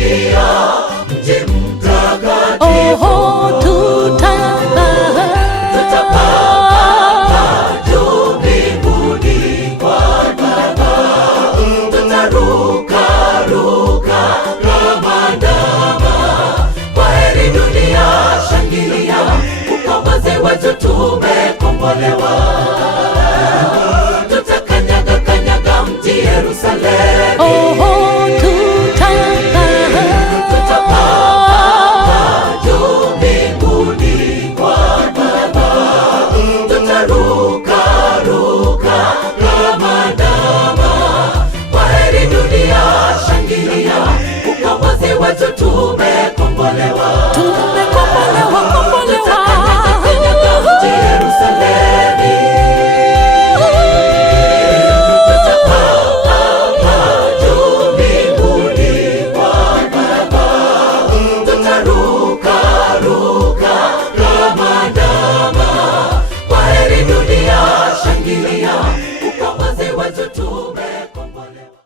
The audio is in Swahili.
tutaingia mji mtakatifu. Tutapaa juu mbinguni kwa Baba. Tutaruka kama ndama. Kwaheri dunia, shangilia, ukombozi wetu tumekombolewa. Tutakanyaga mji Yerusalemu. Tutapaa juu mbinguni kwa Baba. Tutaruka kama ndama. Kwaheri dunia, shangilia, ukombozi wetu tumekombolewa.